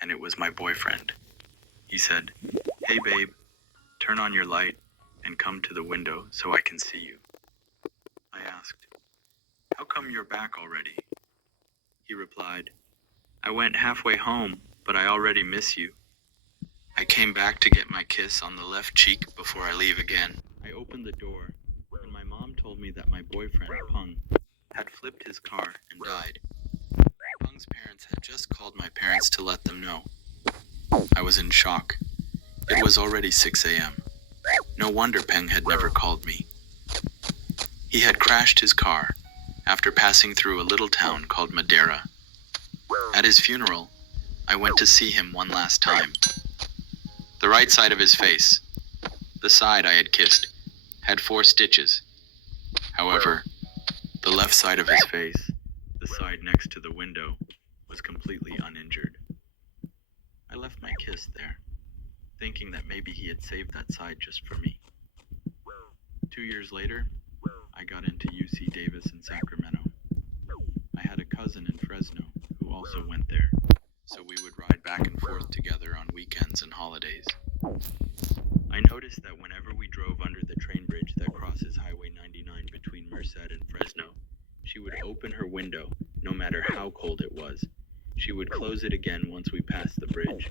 and it was my boyfriend. He said, "Hey babe, turn on your light and come to the window so I can see you." I asked, "How come you're back already?" He replied, "I went halfway home, but I already miss you. I came back to get my kiss on the left cheek before I leave again." I opened the door, and my mom told me that my boyfriend, Peng, had flipped his car and died. Peng's parents had just called my parents to let them know. I was in shock. It was already 6 a.m. No wonder Peng had never called me. He had crashed his car after passing through a little town called Madeira. At his funeral, I went to see him one last time. The right side of his face, the side I had kissed, had 4 stitches. However, the left side of his face, the side next to the window, was completely uninjured. I left my kiss there, thinking that maybe he had saved that side just for me. 2 years later, I got into UC Davis in Sacramento. I had a cousin in Fresno who also went there, so we would ride back and forth together on weekends and holidays. I noticed that whenever we drove under the train bridge that crosses Highway 99 between Merced and Fresno, she would open her window, no matter how cold it was. She would close it again once we passed the bridge.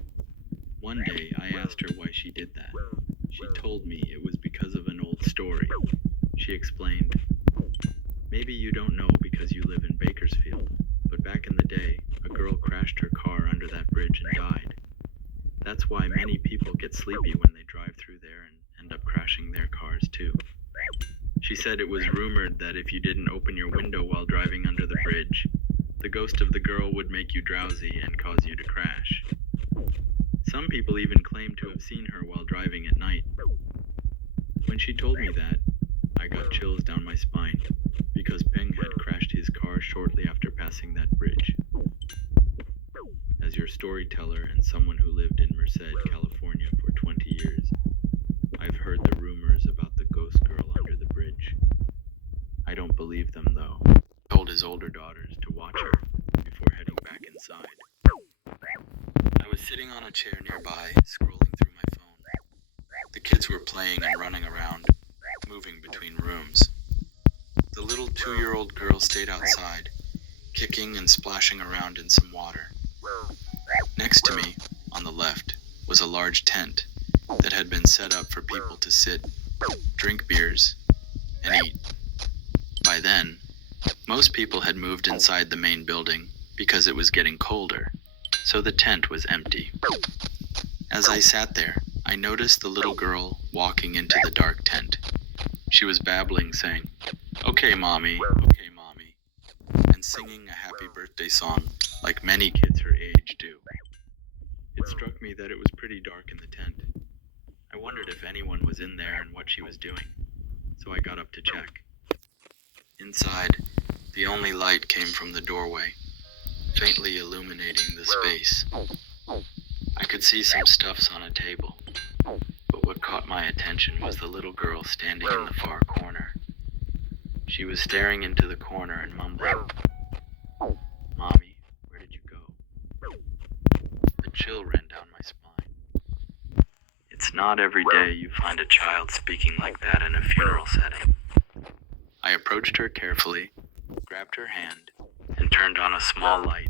One day, I asked her why she did that. She told me it was because of an old story. She explained, "Maybe you don't know because you live in Bakersfield, but back in the day, a girl crashed her car under that bridge and died. That's why many people get sleepy when they drive through there and end up crashing their cars too." She said it was rumored that if you didn't open your window while driving under the bridge, the ghost of the girl would make you drowsy and cause you to crash. Some people even claim to have seen her while driving at night. When she told me that, I got chills down my spine, because Peng had crashed his car shortly after passing that bridge. As your storyteller and someone who lived in Merced, California for 20 years, I've heard the rumors about the ghost girl under the bridge. I don't believe them though. He told his older daughters to watch her before heading back inside. I was sitting on a chair nearby, scrolling through my phone. The kids were playing and running around, moving between rooms. The little 2-year-old girl stayed outside, kicking and splashing around in some water. Next to me, on the left, was a large tent that had been set up for people to sit, drink beers, and eat. By then, most people had moved inside the main building because it was getting colder, so the tent was empty. As I sat there, I noticed the little girl walking into the dark tent. She was babbling, saying, okay, mommy," and singing a happy birthday song like many kids her age do. It struck me that it was pretty dark in the tent. I wondered if anyone was in there and what she was doing, so I got up to check. Inside, the only light came from the doorway, faintly illuminating the space. I could see some stuffs on a table, but what caught my attention was the little girl standing in the far corner. She was staring into the corner and mumbling, "Mommy, where did you go?" A chill ran down my spine. It's not every day you find a child speaking like that in a funeral setting. I approached her carefully, grabbed her hand, and turned on a small light.